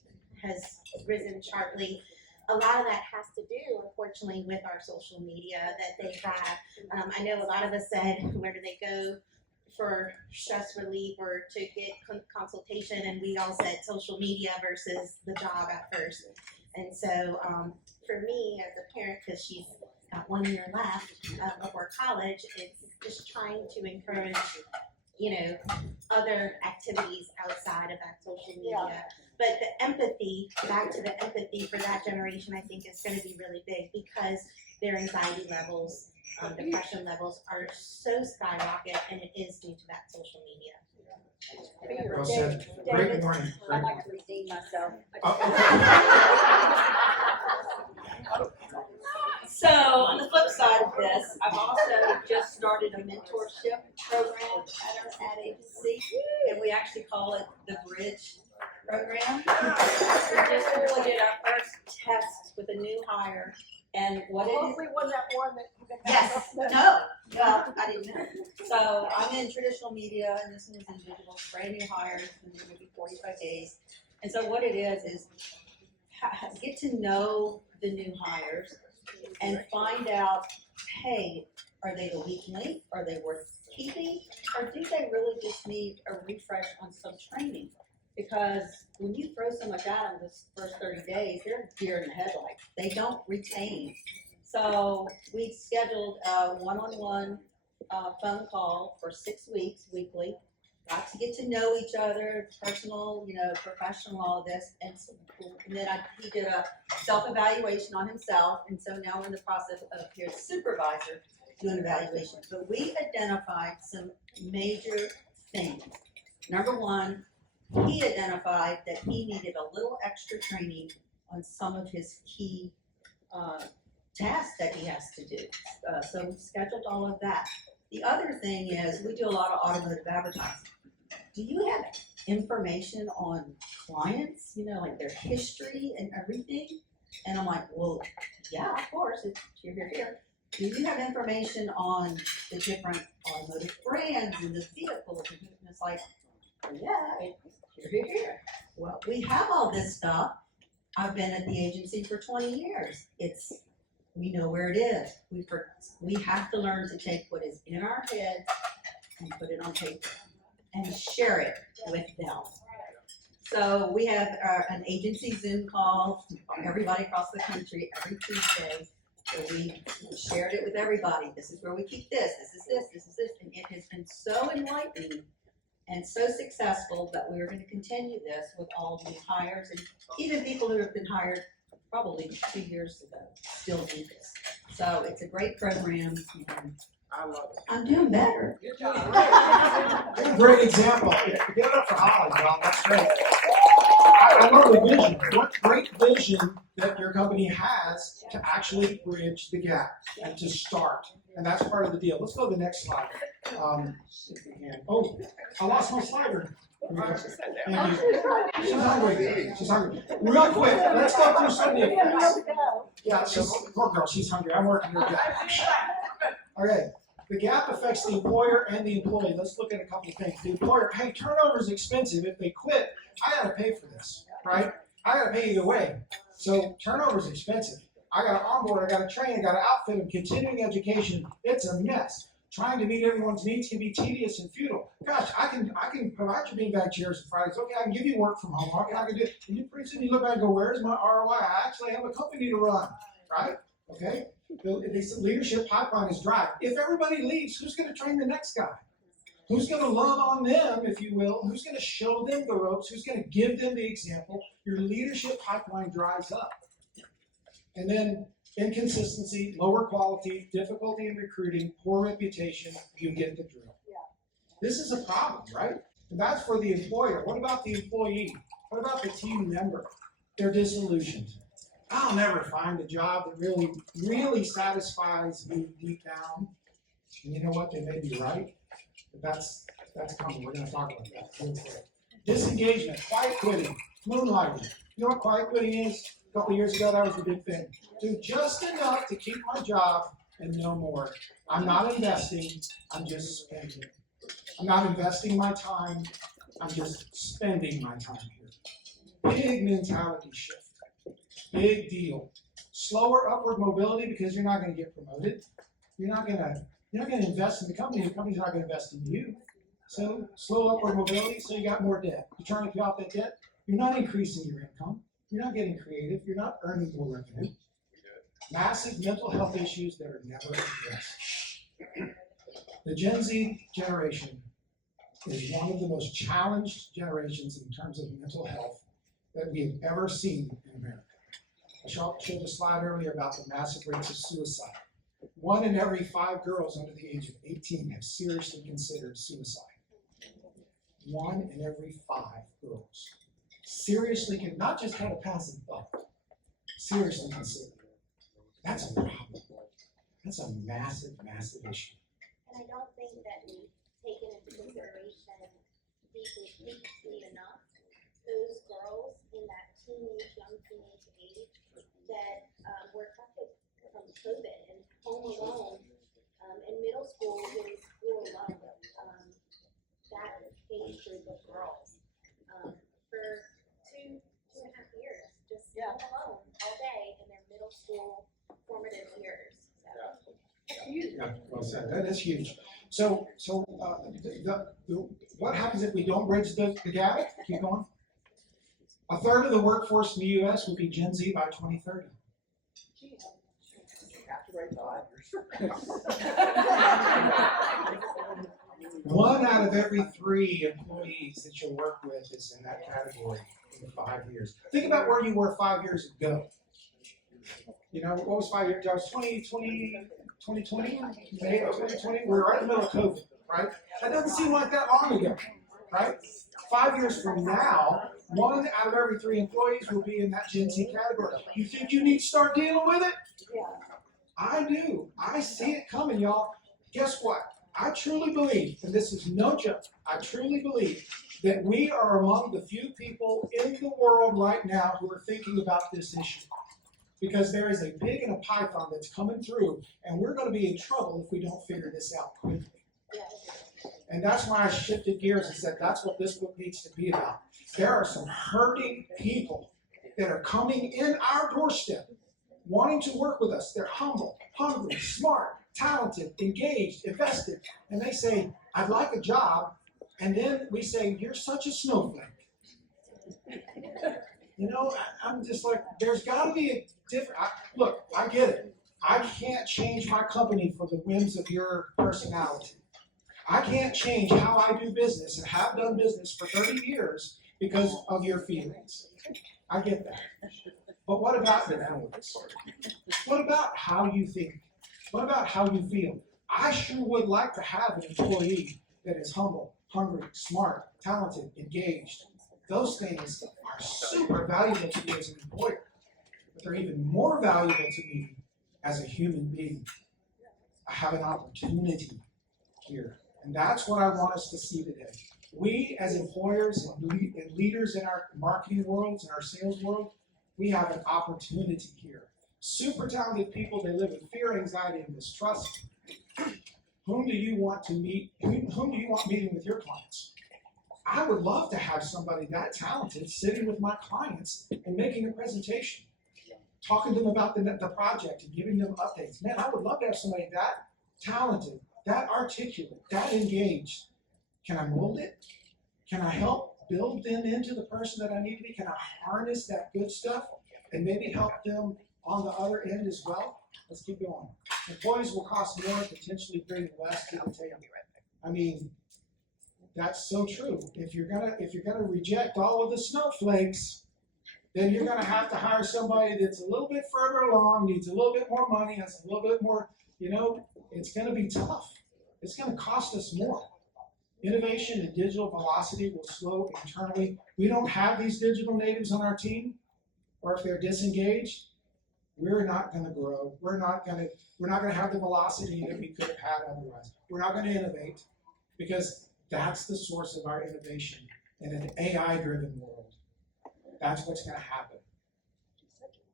risen sharply, a lot of that has to do, unfortunately, with our social media that they have. I know a lot of us said, where do they go for stress relief or to get consultation, and we all said social media versus the job at first. And so for me as a parent, because she's got 1 year left before college, it's just trying to encourage, other activities outside of that social media. Yeah. But the empathy, back to the empathy for that generation, I think is going to be really big because their anxiety levels, depression levels are so skyrocket, and it is due to that social media. Well said. Great morning. I'd like to redeem myself. So on the flip side of this, I've also just started a mentorship program at our ad agency, and we actually call it the Bridge program. We just completed our first test with a new hire, and what it is. Hopefully, wasn't that one that you can Yes. have. No. Well, I didn't know. So I'm in traditional media, and this one is in digital, brand new hires, and they're gonna be 45 days. And so what it is get to know the new hires and find out, hey, are they the weak link? Are they worth keeping? Or do they really just need a refresh on some training? Because when you throw so much at them this first 30 days, they're deer in the headlights. They don't retain. So we scheduled a one-on-one phone call for 6 weeks, weekly. Got to get to know each other, personal, professional, all of this. And then he did a self-evaluation on himself. And so now we're in the process of his supervisor doing evaluation. But we identified some major things. Number one, he identified that he needed a little extra training on some of his key tasks that he has to do. So we scheduled all of that. The other thing is we do a lot of automotive advertising. Do you have information on clients, like their history and everything? And I'm like, well, yeah, of course, it's here. Do you have information on the different automotive brands and the vehicles? And it's like, yeah, here. Well, we have all this stuff. I've been at the agency for 20 years. We know where it is. We have to learn to take what is in our heads and put it on paper and share it with them. So we have an agency Zoom call, everybody across the country every Tuesday. So we shared it with everybody. This is where we keep this is this. And it has been so enlightening and so successful that we are going to continue this with all new hires and even people who have been hired probably 2 years ago still do this. So it's a great program. And I love it. I'm doing better. Great example. Give it up for Holly, John. That's great. I love the vision. What great vision that your company has to actually bridge the gap and to start. And that's part of the deal. Let's go to the next slide. I lost my slider. Thank you. She's hungry. Real quick, let's go through some of the effects. Yeah, poor girl, she's hungry. I'm working her gap. Okay. The gap affects the employer and the employee. Let's look at a couple of things. The employer, hey, turnover is expensive. If they quit, I got to pay for this, right? I got to pay either way. So turnover is expensive. I got to onboard, I got to train, I got to outfit them. Continuing education, it's a mess. Trying to meet everyone's needs can be tedious and futile. Gosh, I can provide you beanbag chairs and Fridays. Okay, I can give you work from home. Okay, I can do it. And you pretty soon you look back and go, where's my ROI? I actually have a company to run, right? Okay. The leadership pipeline is dry. If everybody leaves, who's going to train the next guy? Who's going to love on them, if you will? Who's going to show them the ropes? Who's going to give them the example? Your leadership pipeline dries up. And then inconsistency, lower quality, difficulty in recruiting, poor reputation, you get the drill. This is a problem, right? And that's for the employer. What about the employee? What about the team member? They're disillusioned. I'll never find a job that really satisfies me deep down. And you know what? They may be right, but that's coming. We're going to talk about that real quick. Disengagement, quiet quitting, moonlighting. You know what quiet quitting is? A couple years ago, that was the big thing. Do just enough to keep my job and no more. I'm not investing, I'm just spending. I'm not investing my time, I'm just spending my time here. Big mentality shift. Big deal. Slower upward mobility because you're not going to get promoted. You're not going to invest in the company's not going to invest in you. So slow upward mobility, so you got more debt. You're trying to pay off that debt. You're not increasing your income. You're not getting creative. You're not earning more revenue. Massive mental health issues that are never addressed. The Gen Z generation is one of the most challenged generations in terms of mental health that we have ever seen in America. I showed a slide earlier about the massive rates of suicide. 1 in every 5 girls under the age of 18 have seriously considered suicide. 1 in every 5 girls. Seriously, not just had a passive thought, seriously considered. That's a problem. That's a massive, massive issue. And I don't think that we've taken into consideration deeply enough those girls in that young teenage age that were affected from COVID and home alone in middle school, getting school alone. alone all day in their middle school formative years. Yeah, well said. That is huge. So, what happens if we don't bridge the gap? Keep going. A third of the workforce in the U.S. will be Gen Z by 2030. One out of every 3 employees that you'll work with is in that category in 5 years. Think about where you were 5 years ago. You know, what was 5 years ago? 2020, May of 2020? We were right in the middle of COVID, right? That doesn't seem like that long ago, right? 5 years from now, 1 out of every 3 employees will be in that Gen Z category. You think you need to start dealing with it? Yeah. I do. I see it coming, y'all. Guess what? I truly believe, and this is no joke, I truly believe that we are among the few people in the world right now who are thinking about this issue. Because there is a pig and a python that's coming through, and we're going to be in trouble if we don't figure this out quickly. And that's why I shifted gears and said that's what this book needs to be about. There are some hurting people that are coming in our doorstep, wanting to work with us. They're humble, hungry, smart, talented, engaged, invested. And they say, I'd like a job. And then we say, you're such a snowflake. You know, I'm just like, there's got to be a different, look, I get it. I can't change my company for the whims of your personality. I can't change how I do business and have done business for 30 years because of your feelings. I get that. But what about your feelings? What about how you think? What about how you feel? I sure would like to have an employee that is humble, hungry, smart, talented, engaged. Those things are super valuable to me as an employer, but they're even more valuable to me as a human being. I have an opportunity here, and that's what I want us to see today. We as employers and leaders in our marketing worlds and our sales world, we have an opportunity here. Super talented people, they live with fear, anxiety, and mistrust. Whom do you want to meet? Whom do you want meeting with your clients? I would love to have somebody that talented sitting with my clients and making a presentation, talking to them about the project and giving them updates. Man, I would love to have somebody that talented, that articulate, that engaged. Can I mold it? Can I help build them into the person that I need to be? Can I harness that good stuff and maybe help them on the other end as well? Let's keep going. Employees will cost more, potentially bring less to the table. I mean, that's so true. If you're gonna reject all of the snowflakes, then you're gonna have to hire somebody that's a little bit further along, needs a little bit more money, has a little bit more, it's gonna be tough. It's gonna cost us more. Innovation and digital velocity will slow internally. We don't have these digital natives on our team, or if they're disengaged, we're not gonna grow. We're not gonna have the velocity that we could have had otherwise. We're not gonna innovate because that's the source of our innovation in an AI-driven world. That's what's going to happen.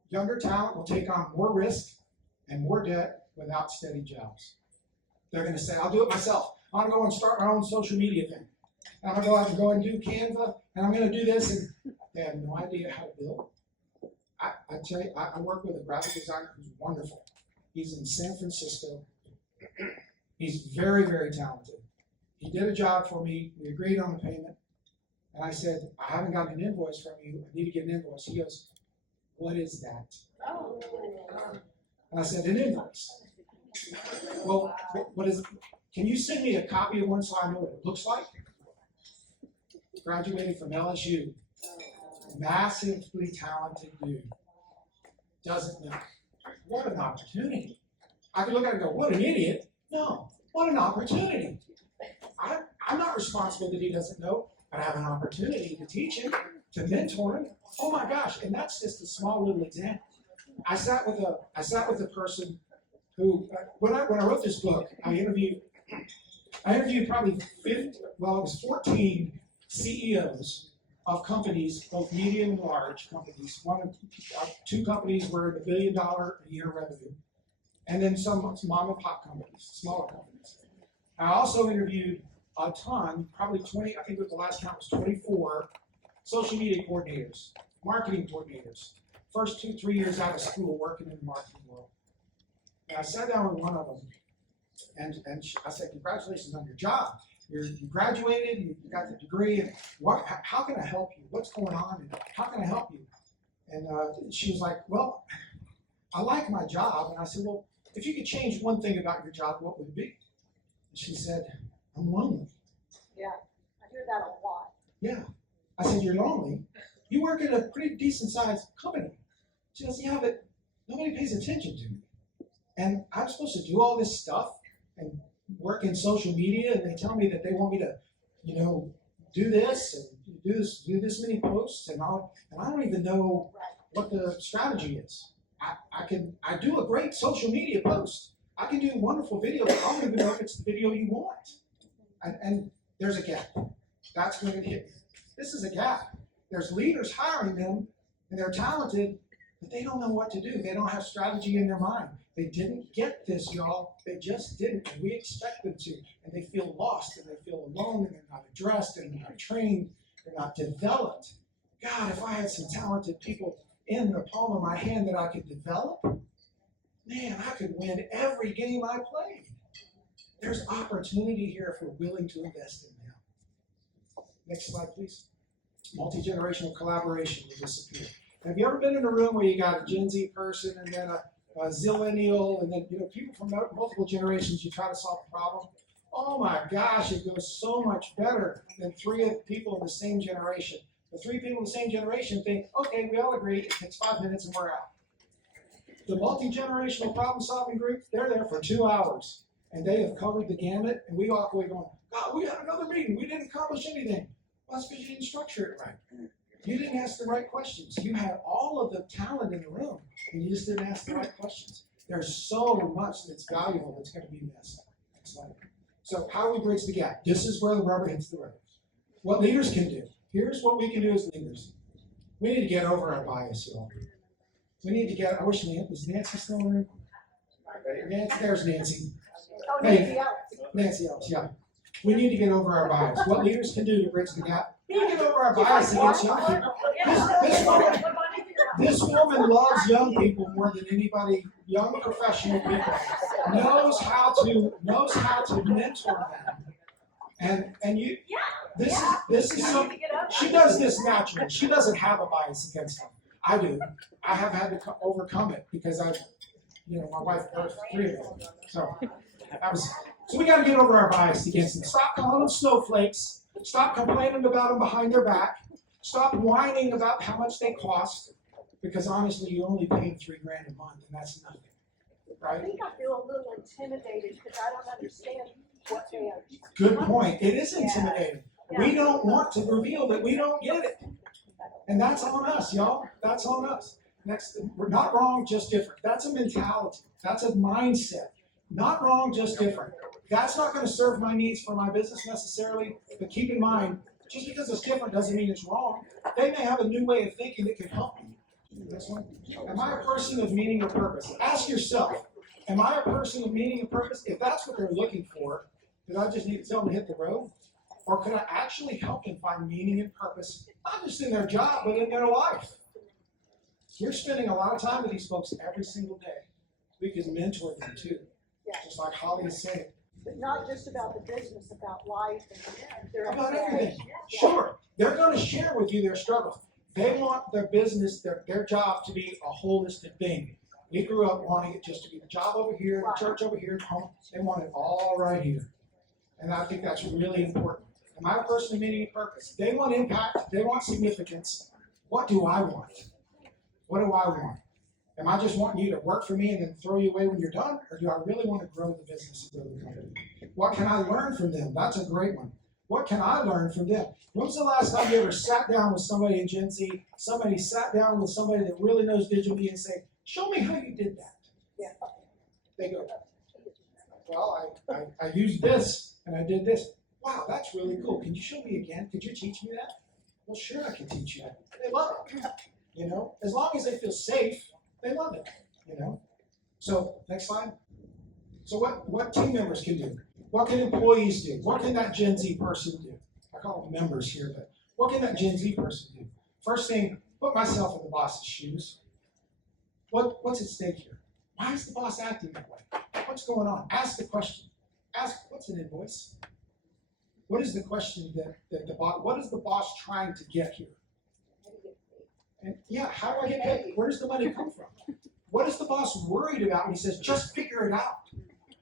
Younger talent will take on more risk and more debt without steady jobs. They're going to say, I'll do it myself. I'm going to go and start my own social media thing. I'm going to go out and go and do Canva, and I'm going to do this, and they have no idea how to build. I tell you, I work with a graphic designer who's wonderful. He's in San Francisco. He's very, very talented. He did a job for me. We agreed on the payment. And I said, I haven't gotten an invoice from you. I need to get an invoice. He goes, what is that? And I said, an invoice. Well, what is it? Can you send me a copy of one so I know what it looks like? Graduated from LSU. Massively talented dude. Doesn't know. What an opportunity. I could look at it and go, what an idiot. No, what an opportunity. I'm not responsible that he doesn't know, but I have an opportunity to teach him, to mentor him. Oh my gosh, and that's just a small little example. I sat with a person who, when I wrote this book, I interviewed probably 14 CEOs of companies, both medium and large companies. Two companies were in $1 billion a year revenue, and then some mom and pop companies, smaller companies. I also interviewed a ton, probably 20, I think the last count was 24 social media coordinators, marketing coordinators, first 2-3 years out of school working in the marketing world. And I sat down with one of them, and I said, congratulations on your job. You graduated, you got the degree, and how can I help you? What's going on, and how can I help you? And she was like, well, I like my job. And I said, well, if you could change one thing about your job, what would it be? And she said, I'm lonely. Yeah, I hear that a lot. Yeah. I said, you're lonely? You work at a pretty decent sized company. She goes, yeah, but nobody pays attention to me. And I'm supposed to do all this stuff and work in social media, and they tell me that they want me to, do this and do this many posts, and I don't even know what the strategy is. I do a great social media post. I can do wonderful videos. I don't even know if it's the video you want. And there's a gap. That's going to hit me. This is a gap. There's leaders hiring them, and they're talented, but they don't know what to do. They don't have strategy in their mind. They didn't get this, y'all. They just didn't, and we expect them to. And they feel lost, and they feel alone, and they're not addressed, and they're not trained, they're not developed. God, if I had some talented people in the palm of my hand that I could develop, man, I could win every game I played. There's opportunity here if we're willing to invest in them. Next slide, please. Multi-generational collaboration will disappear. Have you ever been in a room where you got a Gen Z person and then a zillennial and then people from multiple generations, you try to solve a problem? Oh my gosh, it goes so much better than 3 people in the same generation. The 3 people in the same generation think, okay, we all agree, it takes 5 minutes and we're out. The multi-generational problem-solving group, they're there for 2 hours, and they have covered the gamut, and we walk away going, God, we had another meeting, we didn't accomplish anything. Well, that's because you didn't structure it right. You didn't ask the right questions. You had all of the talent in the room, and you just didn't ask the right questions. There's so much that's valuable that's going to be missed. So how do we bridge the gap? This is where the rubber hits the road. What leaders can do. Here's what we can do as leaders. We need to get over our bias, y'all. We need to get, I wish is Nancy still in the room? Nancy, there's Nancy. Oh, Hey, Nancy Ellis. Nancy Ellis, yeah. We need to get over our bias. What leaders can do to bridge the gap? We need to get over our bias against young people. This woman loves young people more than anybody, young professional people, knows how to mentor them. And you, this is so, she does this naturally. She doesn't have a bias against them. I do. I have had to overcome it because my wife birthed 3 of them. So we got to get over our bias against them. Stop calling them snowflakes. Stop complaining about them behind their back. Stop whining about how much they cost. Because honestly, you only paid $3,000 a month, and that's nothing, I right? think I feel a little intimidated because I don't understand what they are. Good point. It is intimidating. We don't want to reveal that we don't get it. And that's on us, y'all. That's on us. We're not wrong, just different. That's a mentality. That's a mindset. Not wrong, just different. That's not going to serve my needs for my business necessarily, but keep in mind, just because it's different doesn't mean it's wrong. They may have a new way of thinking that can help me. This one. Am I a person of meaning or purpose? Ask yourself, am I a person of meaning and purpose? If that's what they're looking for, did I just need to tell them to hit the road? Or could I actually help them find meaning and purpose, not just in their job, but in their life? We're spending a lot of time with these folks every single day. We can mentor them too, just like Holly is saying. But not just about the business, about life and their About everything. Sure. They're going to share with you their struggles. They want their business, their job to be a holistic thing. We grew up wanting it just to be the job over here, the church over here, the home. They want it all right here. And I think that's really important. Am I a person of meaning and purpose? They want impact. They want significance. What do I want? What do I want? Am I just wanting you to work for me and then throw you away when you're done? Or do I really want to grow the business and grow the company? What can I learn from them? That's a great one. What can I learn from them? When was the last time you ever sat down with somebody in Gen Z, somebody sat down with somebody that really knows digital media and say, show me how you did that? Yeah. They go, well, I used this and I did this. Wow, that's really cool. Can you show me again? Could you teach me that? Well, sure, I can teach you that. They love it. As long as they feel safe, they love it. So next slide. So what team members can do? What can employees do? What can that Gen Z person do? I call them members here, but what can that Gen Z person do? First thing, put myself in the boss's shoes. What's at stake here? Why is the boss acting that way? What's going on? Ask the question. Ask, what's an invoice? What is the question that the boss, what is the boss trying to get here? And yeah, how do I get paid? Where does the money come from? What is the boss worried about when he says, just figure it out?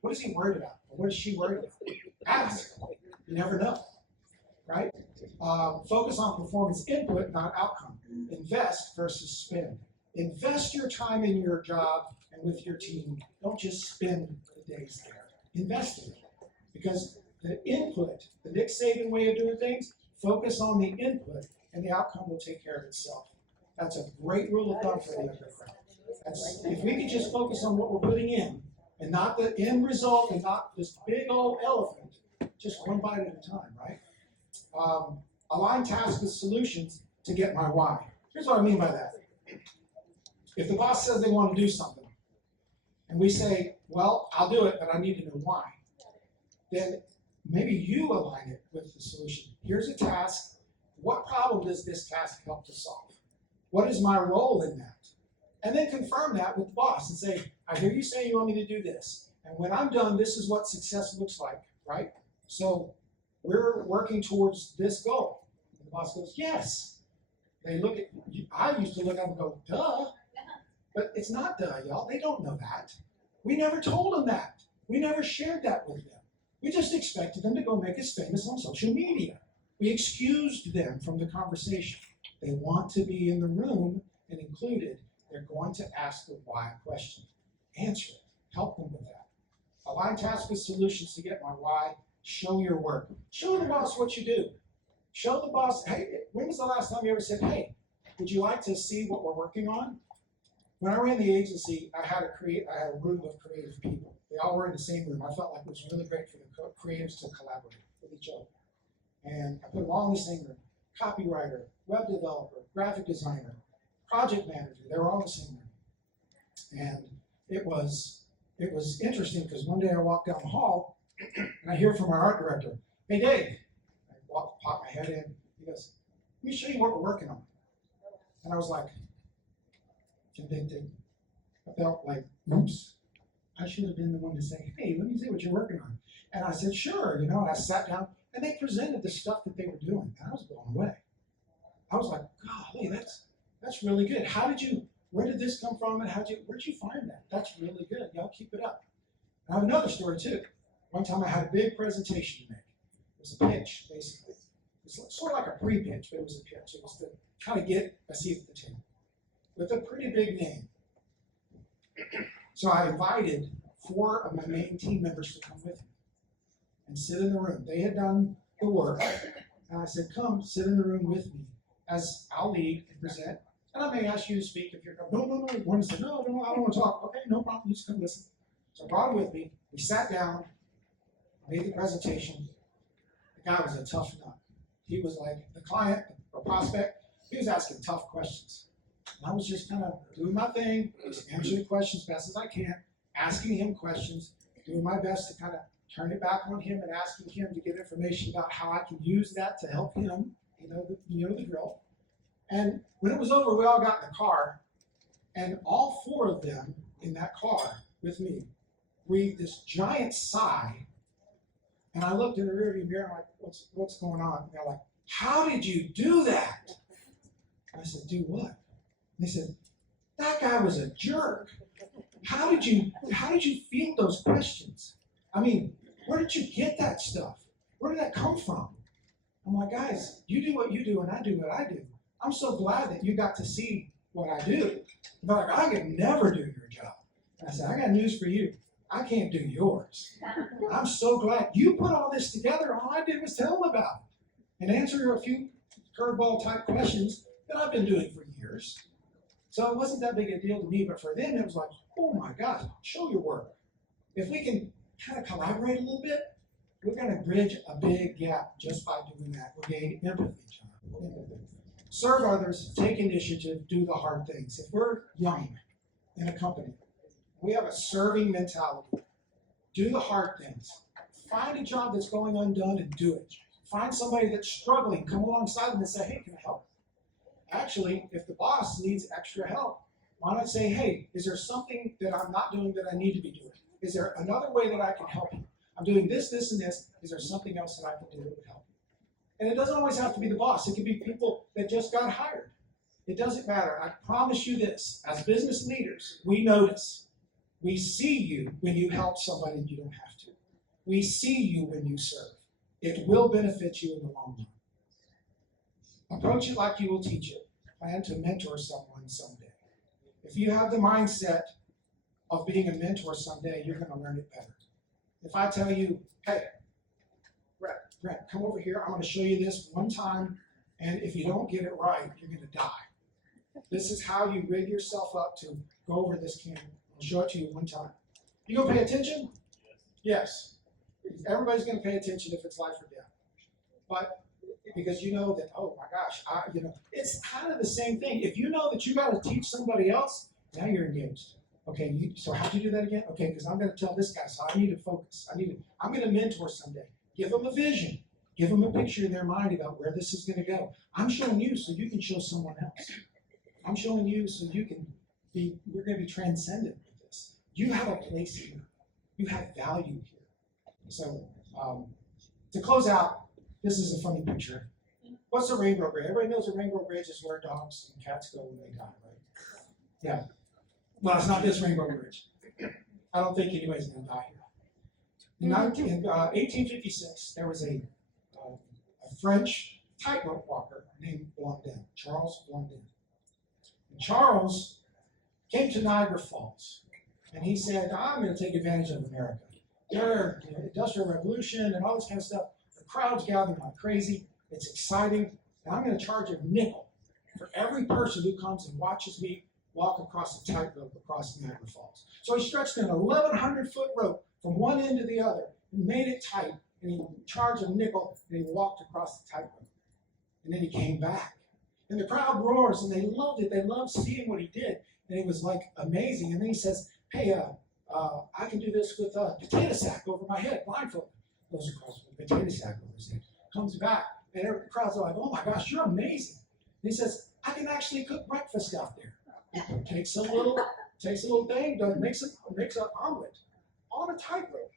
What is he worried about? Or what is she worried about? Ask. You never know, right? Focus on performance input, not outcome. Invest versus spend. Invest your time in your job and with your team. Don't just spend the days there. Invest in it. Because the input, the Nick Saban way of doing things, focus on the input and the outcome will take care of itself. That's a great rule of thumb for the younger crowd. If we could just focus on what we're putting in and not the end result and not this big old elephant, just one bite at a time, right? Align tasks with solutions to get my why. Here's what I mean by that. If the boss says they want to do something, and we say, well, I'll do it, but I need to know why, then maybe you align it with the solution. Here's a task. What problem does this task help to solve? What is my role in that? And then confirm that with the boss and say, I hear you saying you want me to do this. And when I'm done, this is what success looks like, right? So we're working towards this goal. And the boss goes, yes. They look at, I used to look at them and go, duh. But it's not duh, y'all. They don't know that. We never told them that. We never shared that with them. We just expected them to go make us famous on social media. We excused them from the conversation. They want to be in the room and included. They're going to ask the why question. Answer it. Help them with that. Align tasks with solutions to get my why. Show your work. Show the boss what you do. Show the boss, hey, when was the last time you ever said, hey, would you like to see what we're working on? When I ran the agency, I had a room of creative people. They all were in the same room. I felt like it was really great for the creatives to collaborate with each other. And I put them all in the same room. Copywriter, web developer, graphic designer, project manager, they were all in the same room. And it was interesting because one day I walked down the hall and I hear from our art director, hey Dave. I pop my head in. He goes, let me show you what we're working on. And I was like, convicted. I felt like, oops, I should have been the one to say, hey, let me see what you're working on. And I said, sure, and I sat down and they presented the stuff that they were doing. And I was blown away. I was like, golly, that's really good. Where did this come from and where'd you find that? That's really good. Y'all keep it up. And I have another story too. One time I had a big presentation to make. It was a pitch, basically. It was sort of like a pre-pitch, but it was a pitch. It was to kind of get a seat at the table with a pretty big name. So I invited 4 of my main team members to come with me and sit in the room. They had done the work, and I said, come sit in the room with me as I'll lead and present. And I may ask you to speak if you're going, no. One said, no, I don't want to talk. Okay, no problem, you just come listen. So I brought him with me. We sat down, made the presentation. The guy was a tough nut. He was like the client or prospect. He was asking tough questions. And I was just kind of doing my thing, answering the questions as best as I can, asking him questions, doing my best to kind of turn it back on him and asking him to get information about how I can use that to help him, the drill. And when it was over, we all got in the car, and all 4 of them in that car with me breathed this giant sigh. And I looked in the rearview mirror like, what's going on? And they're like, how did you do that? And I said, do what? And they said, that guy was a jerk. How did you field those questions? I mean, where did you get that stuff? Where did that come from? I'm like, guys, you do what you do and I do what I do. I'm so glad that you got to see what I do. They're like, I could never do your job. And I said, I got news for you. I can't do yours. I'm so glad you put all this together. All I did was tell them about it and answer a few curveball type questions that I've been doing for years. So it wasn't that big a deal to me, but for them it was like, oh my gosh, show your work. If we can kind of collaborate a little bit, we're going to bridge a big gap just by doing that. We're gaining empathy, John. Empathy. Serve others, take initiative, do the hard things. If we're young in a company, we have a serving mentality. Do the hard things. Find a job that's going undone and do it. Find somebody that's struggling, come alongside them and say, hey, can I help? Actually, if the boss needs extra help, Why not say, hey, is there something that I'm not doing that I need to be doing? Is there another way that I can help you? I'm doing this, this, and this. Is there something else that I can do that would help you? And it doesn't always have to be the boss. It can be people that just got hired. It doesn't matter. I promise you this. As business leaders, we notice. We see you when you help somebody and you don't have to. We see you when you serve. It will benefit you in the long run. Approach it like you will teach it. Plan to mentor someone someday. If you have the mindset of being a mentor someday, you're going to learn it better. If I tell you, hey, Brent, come over here. I'm going to show you this one time, and if you don't get it right, you're going to die. This is how you rig yourself up to go over this camera. I'll show it to you one time. You going to pay attention? Yes. Everybody's going to pay attention if it's life or death. But because you know that, oh my gosh, it's kind of the same thing. If you know that you got to teach somebody else, now you're engaged. Okay, so how'd you do that again? Okay, because I'm going to tell this guy, so I need to focus. I'm going to mentor someday. Give them a vision. Give them a picture in their mind about where this is going to go. I'm showing you so you can show someone else. I'm showing you so you can we're going to be transcendent with this. You have a place here. You have value here. So to close out, this is a funny picture. What's a rainbow bridge? Everybody knows a rainbow bridge is where dogs and cats go when they die, right? Yeah. Well, it's not this rainbow bridge. I don't think anybody's going to die here. In 1856, there was a French tightrope walker named Blondin, Charles Blondin. And Charles came to Niagara Falls, and he said, I'm going to take advantage of America. There, Industrial Revolution and all this kind of stuff. The crowd's gathering like crazy. It's exciting. And I'm going to charge a nickel for every person who comes and watches me walk across the tightrope across Niagara Falls. So he stretched an 1,100-foot rope from one end to the other and made it tight. And he charged a nickel and he walked across the tightrope. And then he came back. And the crowd roars and they loved it. They loved seeing what he did. And it was like amazing. And then he says, hey, I can do this with a potato sack over my head, blindfolded. Goes across with a potato sack over his head. Comes back. And the crowd's like, oh my gosh, you're amazing. And he says, I can actually cook breakfast out there. Takes a little thing, makes an omelet on a tightrope,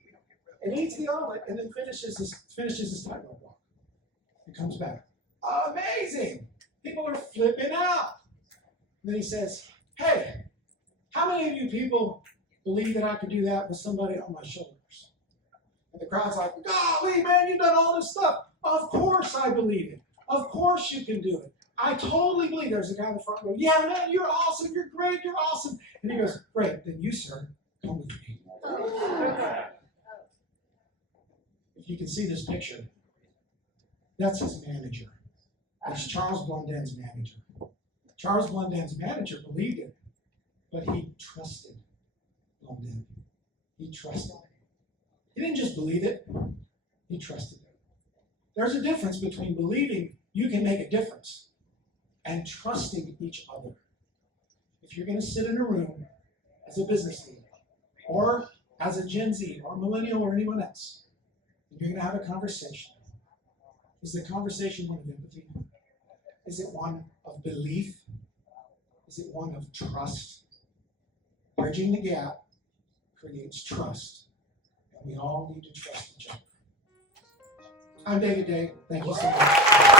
and eats the omelet, and then finishes his tightrope walk. He comes back. Amazing! People are flipping out. And then he says, hey, how many of you people believe that I can do that with somebody on my shoulders? And the crowd's like, golly, man, you've done all this stuff. Of course I believe it. Of course you can do it. I totally believe. There's a guy in the front row. Yeah, man, you're awesome. You're great. You're awesome. And he goes, great. Then you, sir, come with me. If you can see this picture, that's his manager. That's Charles Blondin's manager. Charles Blondin's manager believed it, but he trusted Blondin. He trusted it. He didn't just believe it. He trusted it. There's a difference between believing you can make a difference and trusting each other. If you're going to sit in a room as a business leader, or as a Gen Z, or millennial, or anyone else, and you're going to have a conversation, is the conversation one of empathy? Is it one of belief? Is it one of trust? Bridging the gap creates trust, and we all need to trust each other. I'm David Day. Thank you so much.